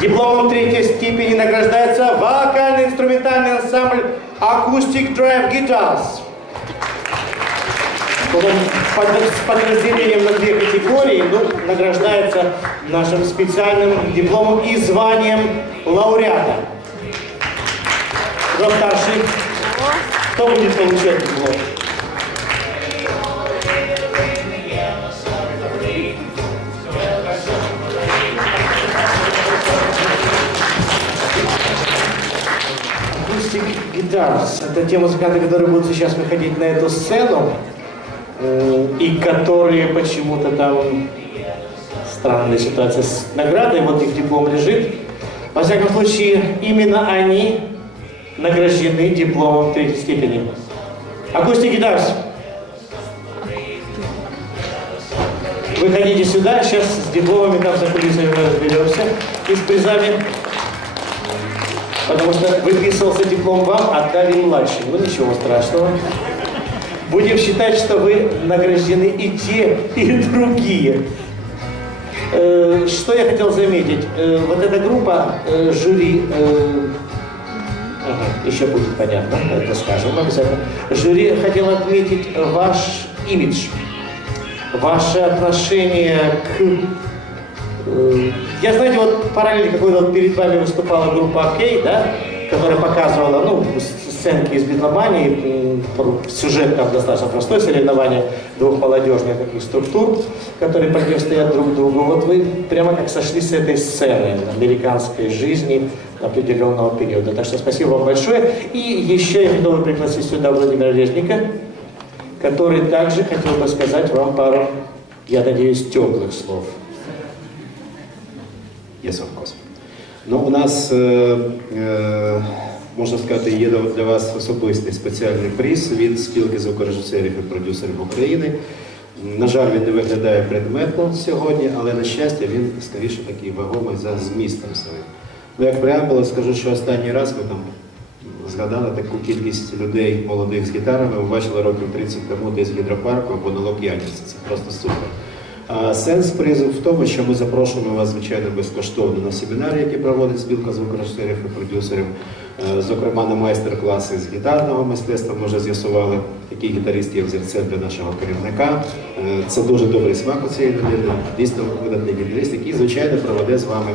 Дипломом третьей степени награждается вокально-инструментальный ансамбль Acoustic Drive Guitars. С подразделением на две категории ну, награждается нашим специальным дипломом и званием лауреата. Кто будет получать диплом? Acoustic Guitars. Это те музыканты, которые будут сейчас выходить на эту сцену э, и которые почему-то там странная ситуация с наградой, вот их диплом лежит. Во всяком случае, именно они награждены дипломом третьей степени. Acoustic Guitars. Выходите сюда, сейчас с дипломами там за кулисами разберемся и с призами. Потому что выписывался диплом вам, отдали младшим. Ну ничего страшного. Будем считать, что вы награждены и те, и другие. Э, Что я хотел заметить? Э, Вот эта группа э, жюри, ага, еще будет понятно, это скажем обязательно. Жюри хотел отметить ваш имидж, ваше отношение к Я, знаете, вот параллельно какой-то вот перед вами выступала группа Окей, да, которая показывала, ну, сценки из битломании, сюжет там достаточно простой, соревнование двух молодежных таких структур, которые противостоят друг другу. Вот вы прямо как сошли с этой сцены американской жизни определенного периода. Так что спасибо вам большое. И еще я готов пригласить сюда Владимира Резника, который также хотел бы сказать вам пару, я надеюсь, теплых слов. Of course. Ну, у нас, е, е, можна сказати, є для вас особистий спеціальний приз від спілки звукорежисерів і продюсерів України. На жаль, він не виглядає предметно сьогодні, але на щастя він скоріше такий вагомий за змістом своїм. Ну, як преамбула, скажу, що останній раз ми там згадали таку кількість людей молодих з гітарами. Ми бачили років 30 тому десь гідропарку або на Лук'янівці. Це просто супер. Сенс призу в тому, що ми запрошуємо вас, звичайно, безкоштовно на семінари, які проводить спілка звукорежисерів і продюсерів, Е, зокрема на майстер-класи з гітарного мистецтва. Ми вже з'ясували, який гітарист є взірцем для нашого керівника. Е, Це дуже добрий смак у цієї людини, дійсно видатний гітарист, який, звичайно, проведе з вами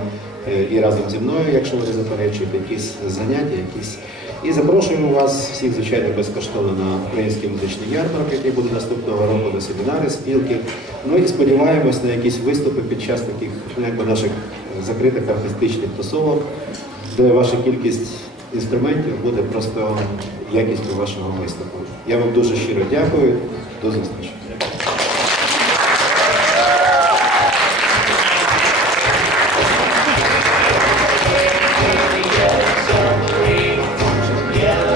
і разом зі мною, якщо ви заперечуєте, якісь заняття, якісь. І запрошуємо вас всіх, звичайно, безкоштовно на український музичний ярмарок, який буде наступного року на семінари, спілки. Ну і сподіваємось на якісь виступи під час таких ну, якби наших закритих артистичних тусовок, де ваша кількість інструментів буде просто якістю вашого виступу. Я вам дуже щиро дякую. До зустрічі.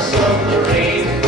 submarine.